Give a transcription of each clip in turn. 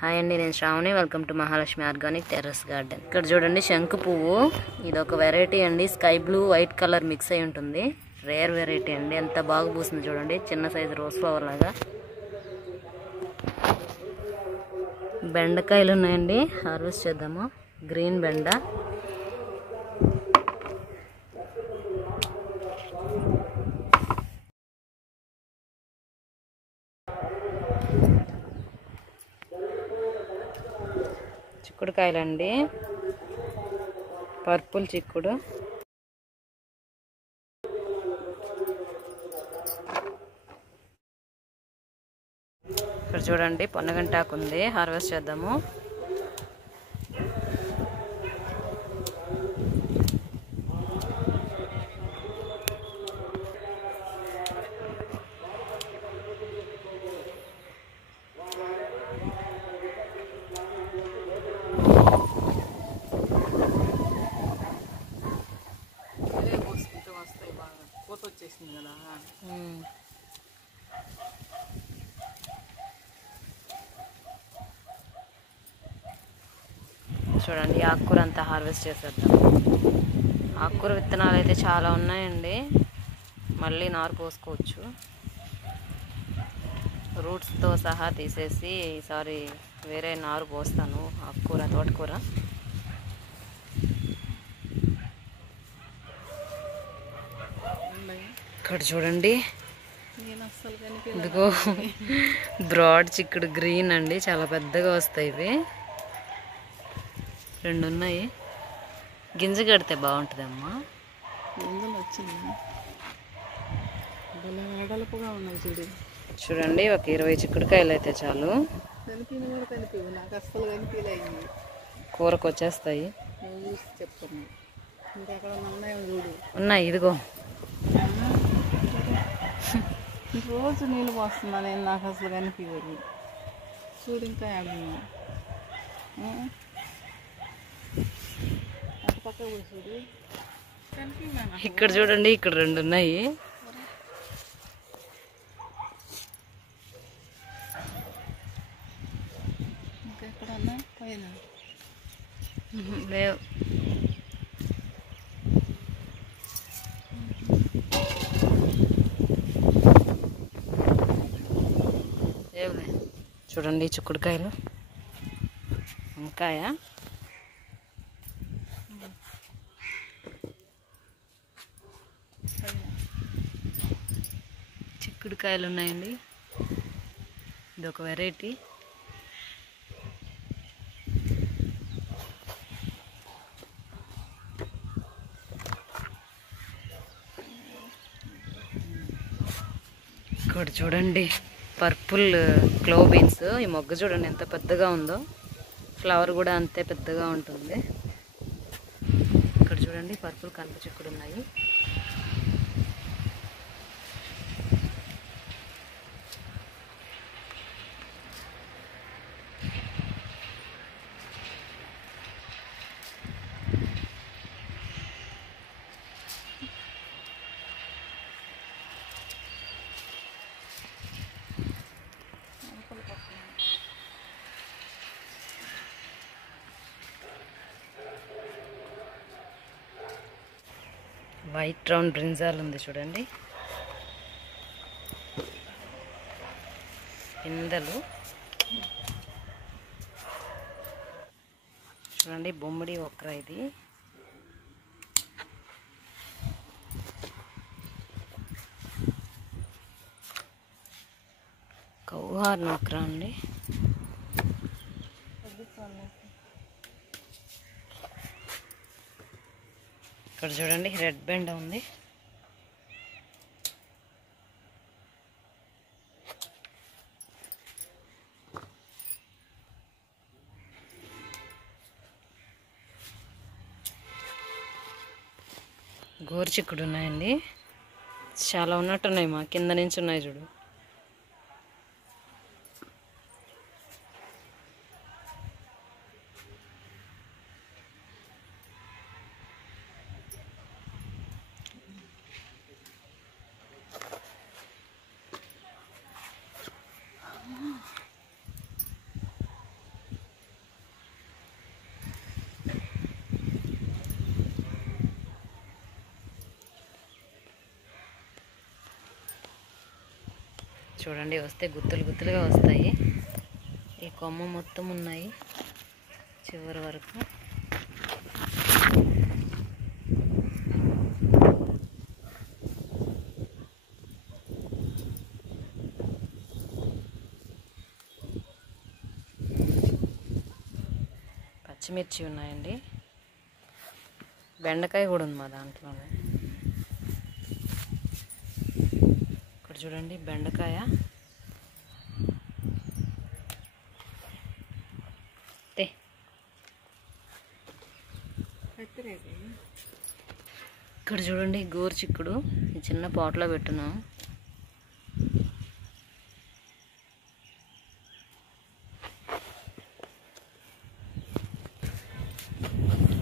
Hi అండి, నేను Shravani. Welcome to Mahalakshmi organic terrace garden. ఇక్కడ చూడండి శంకు పువ్వు. ఇది ఒక వెరైటీ అండి. Sky blue white colour mix అయి ఉంటుంది. రేర్ వెరైటీ అండి. ఎంత బాగా పూస్తుంది చూడండి, చిన్న సైజు రోజ్ ఫ్లవర్ లాగా. బెండకాయలు ఉన్నాయండి, హార్వెస్ట్ చేద్దాము. గ్రీన్ బెండ, చిక్కుడుకాయలండి, పర్పుల్ చిక్కుడు, ఇక్కడ చూడండి పొన్నగంటాకు ఉంది, హార్వెస్ట్ చేద్దాము. వచ్చేసింది కదా. చూడండి ఆకుకూర అంతా హార్వెస్ట్ చేసేద్దాం. ఆకుకూర విత్తనాలు అయితే చాలా ఉన్నాయండి, మళ్ళీ నారు పోసుకోవచ్చు. రూట్స్తో సహా తీసేసి ఈసారి వేరే నారు పోస్తాను. ఆకుకూర, తోటకూర. ఇక్కడ చూడండి, ఇదిగో బ్రాడ్ చిక్కుడు గ్రీన్ అండి, చాలా పెద్దగా వస్తాయి ఇవి. 2 ఉన్నాయి. గింజ కడితే బాగుంటుంది అమ్మా. గింజలు వచ్చింది, వెడల్పుగా ఉన్నాయి చూడు. చూడండి ఒక 20 చిక్కుడుకాయలు అయితే చాలు. కనిపిన కూడా కనిపివు, నాకు అస్సలు కనిపించలేదు. కూరకు వచ్చేస్తాయి. నేను చూసి చెప్తాను. ఇంకెక్కడ ఉన్నాయో చూడు. ఉన్నాయి, ఇదిగో. రోజు నీళ్ళు పోస్తున్నా నేను, నాకు అసలు కనిపించదు చూడు. ఇంకా ఆడున్నా అటు పక్క చూడు. ఇక్కడ చూడండి, ఇక్కడ 2 ఉన్నాయి. ఇంకెక్కడన్నా పైన లేవు. చూడండి చిక్కుడుకాయలు, వంకాయ, చిక్కుడుకాయలు ఉన్నాయండి. ఇది ఒక వెరైటీ. ఇక్కడ చూడండి పర్పుల్ క్లో బీన్స్. ఈ మొగ్గ చూడండి ఎంత పెద్దగా ఉందో, ఫ్లవర్ కూడా అంతే పెద్దగా ఉంటుంది. ఇక్కడ చూడండి పర్పుల్ కనుక చిక్కుడు ఉన్నాయి. వైట్ రౌండ్ బ్రింజాల్ ఉంది చూడండి. పిందెలు చూడండి, బొమ్మిడి ఒక్కర. ఇది కౌహార్ నొక్కర అండి. ఇక్కడ చూడండి రెడ్ బెండ ఉంది. గోరు చిక్కుడు ఉన్నాయండి, చాలా ఉన్నట్టున్నాయి. మా కింద నుంచి ఉన్నాయి చూడు. చూడండి వస్తే గుత్తులు గుత్తులుగా వస్తాయి. ఈ కొమ్మ మొత్తం ఉన్నాయి చివరి వరకు. పచ్చిమిర్చి ఉన్నాయండి, బెండకాయ కూడా ఉంది మా దాంట్లోనే. ఇక్కడ చూడండి బెండకాయ. ఇక్కడ చూడండి గోరుచిక్కుడు, ఈ చిన్న పాట్లో పెట్టున్నాం.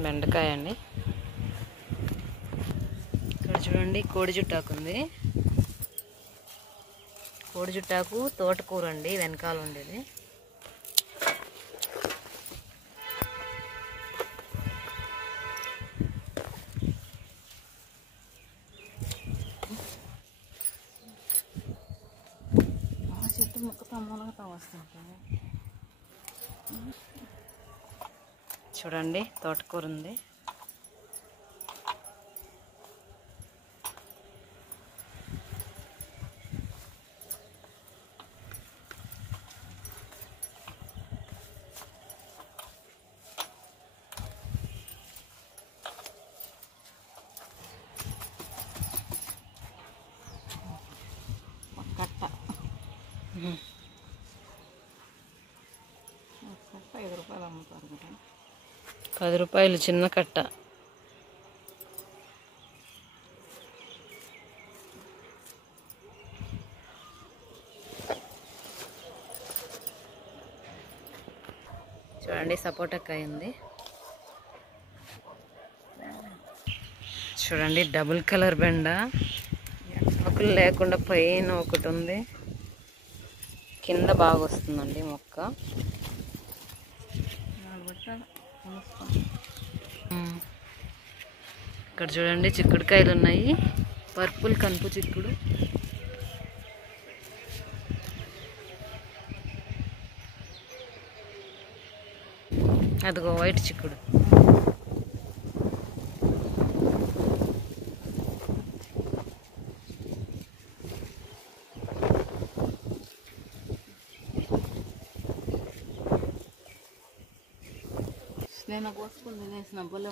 బెండకాయ అండి. ఇక్కడ చూడండి కోడి జుట్టాకు ఉంది. కోడి జుట్టాకు తోటకూర అండి, వెనకాల ఉండేది. చెట్టు ముక్కతా మునగతా వస్తుంటాయి. చూడండి తోటకూర ఉంది. కట్ట కట్ట 5 రూపాయలు అమ్ముతారు కదా. 10 రూపాయలు చిన్న కట్ట. చూడండి సపోటాకాయ ఉంది. చూడండి డబుల్ కలర్ బెండ, ఆకులు లేకుండా పైన ఒకటి ఉంది, కింద బాగా వస్తుందండి మొక్క. ఇక్కడ చూడండి చిక్కుడుకాయలు ఉన్నాయి, పర్పుల్ కనుపు చిక్కుడు. అదిగో వైట్ చిక్కుడు.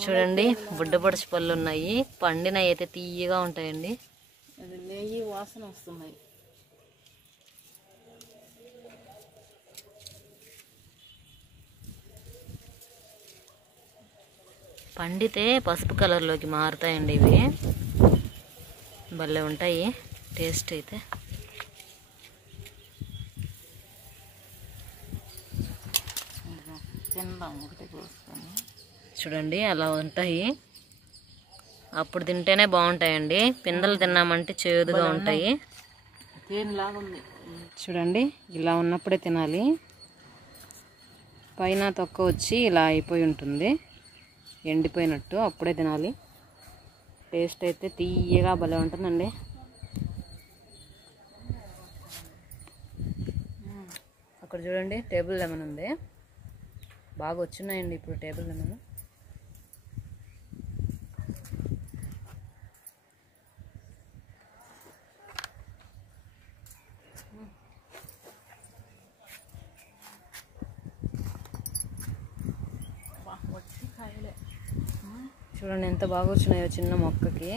చూడండి బుడ్డపడుచు పళ్ళు ఉన్నాయి, పండిన అయితే తీయగా ఉంటాయండి. అది నెయ్యి వాసన వస్తున్నాయి. పండితే పసుపు కలర్లోకి మారుతాయండి ఇవి, భలే ఉంటాయి టేస్ట్ అయితే. చూడండి అలా ఉంటాయి, అప్పుడు తింటేనే బాగుంటాయండి. పిందెలు తిన్నామంటే చేదుగా ఉంటాయి. చూడండి ఇలా ఉన్నప్పుడే తినాలి. పైన తొక్క వచ్చి ఇలా అయిపోయి ఉంటుంది, ఎండిపోయినట్టు, అప్పుడే తినాలి. టేస్ట్ అయితే తీయగా భలే ఉంటుందండి. అక్కడ చూడండి టేబుల్ లెమన్ ఉంది, బాగా వచ్చినాయండి ఇప్పుడు టేబుల్ లెమన్. చూడండి ఎంత బాగా వచ్చినాయో చిన్న మొక్కకి.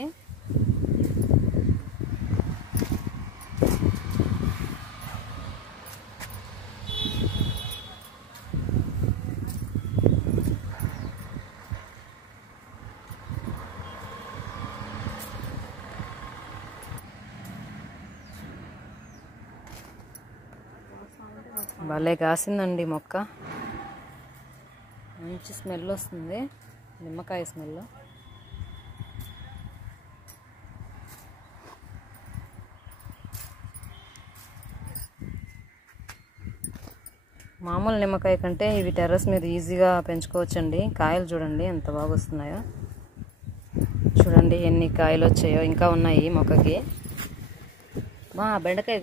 భలే కాసిందండి మొక్క, మంచి స్మెల్ వస్తుంది, నిమ్మకాయ స్మెల్. మామూలు నిమ్మకాయ కంటే ఇవి టెర్రస్ మీద ఈజీగా పెంచుకోవచ్చండి. కాయలు చూడండి ఎంత బాగా వస్తున్నాయో, చూడండి ఎన్ని కాయలు వచ్చాయో, ఇంకా ఉన్నాయి మొక్కకి. మా బెండకాయ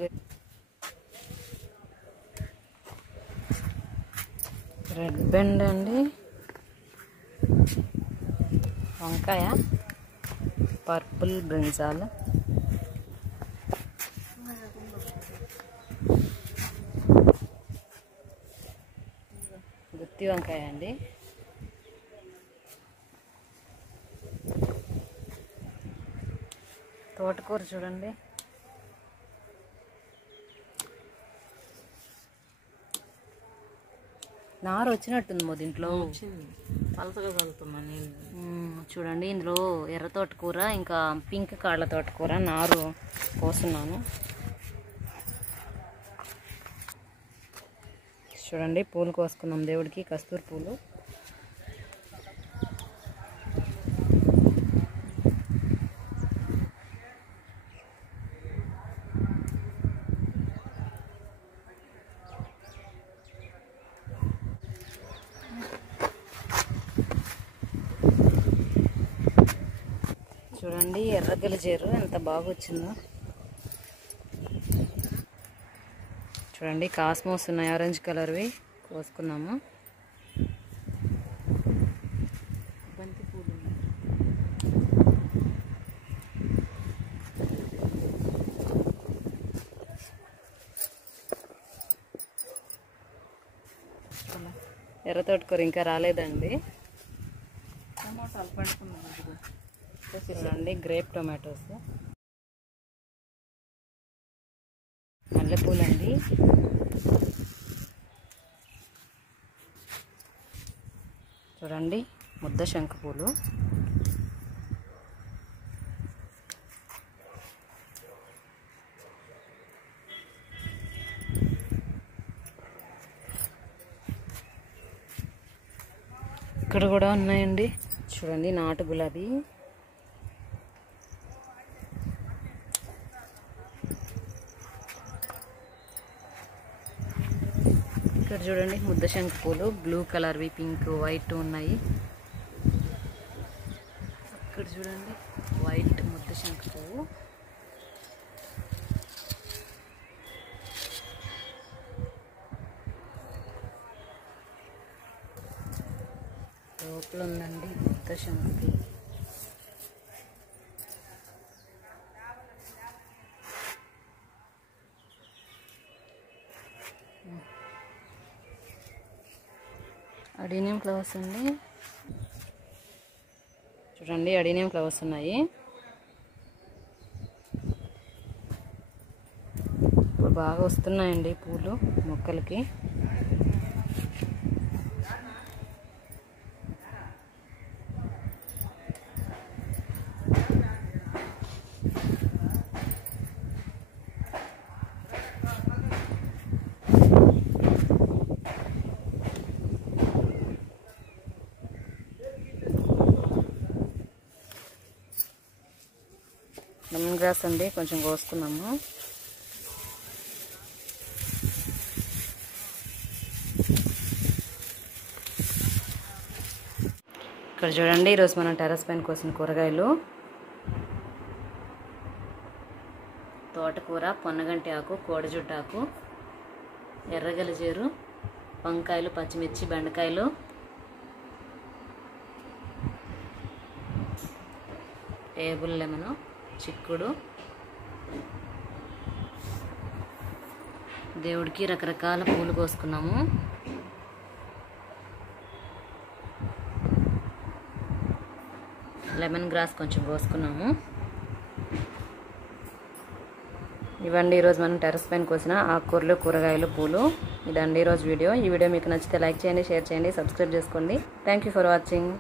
రెడ్ బెండ్ అండి, వంకాయ, పర్పుల్ బ్రింజాల్, గుత్తి వంకాయ అండి, తోటకూర చూడండి, నారు వచ్చినట్టుంది దీంట్లో, పలసగా చల్లుతున్నాను నేను. చూడండి ఇందులో ఎర్ర తోటకూర ఇంకా పింక్ కాళ్ళ తోటకూర నారు పోస్తున్నాను. చూడండి పూలు కోసుకున్నాం దేవుడికి, కస్తూరి పూలు. చూడండి ఎర్ర గెలిజేరు ఎంత బాగా వచ్చిందో. చూడండి కాస్మోస్ ఉన్నాయి ఆరెంజ్ కలర్వి, కోసుకున్నాము. బంతి పూలు ఎర్ర తోటకూర ఇంకా రాలేదండి. టమాటాలు పడుకున్నాను. చూడండి గ్రేప్ టొమాటోస్, మల్లెపూలండి, చూడండి ముద్ద శంకు పూలు, ఇక్కడ కూడా ఉన్నాయండి. చూడండి నాటు గులాబీ, ఇక్కడ చూడండి ముద్ద శంకు పూలు, బ్లూ కలర్వి, పింక్, వైట్ ఉన్నాయి. ఇక్కడ చూడండి వైట్ ముద్ద శంకు పువ్వు, లోపల ఉందండి ముద్ద శంకు పువ్వు. అడీనియం ఫ్లవర్స్ అండి, చూడండి అడీనియం ఫ్లవర్స్ ఉన్నాయి. ఇప్పుడు బాగా వస్తున్నాయండి పూలు మొక్కలకి. లెమన్ గ్రాస్ అండి కొంచెం కోసుకున్నాము. ఇక్కడ చూడండి ఈరోజు మనం టెర్రస్ పైన కోసిన కూరగాయలు: తోటకూర, పొన్నగంటి ఆకు, కోడిజుట్టాకు, ఎర్రగలిజేరు, వంకాయలు, పచ్చిమిర్చి, బెండకాయలు, టేబుల్ లెమన్, చిక్కుడు, దేవుడికి రకరకాల పూలు కోసుకున్నాము. లెమన్ గ్రాస్ కొంచెం కోసుకున్నాము. ఇవ్వండి ఈరోజు మనం టెర్రస్ పైన కోసిన ఆకుకూరలు, కూరగాయలు, పూలు. ఇదండి ఈరోజు వీడియో. ఈ వీడియో మీకు నచ్చితే లైక్ చేయండి, షేర్ చేయండి, సబ్స్క్రైబ్ చేసుకోండి. Thank you for watching.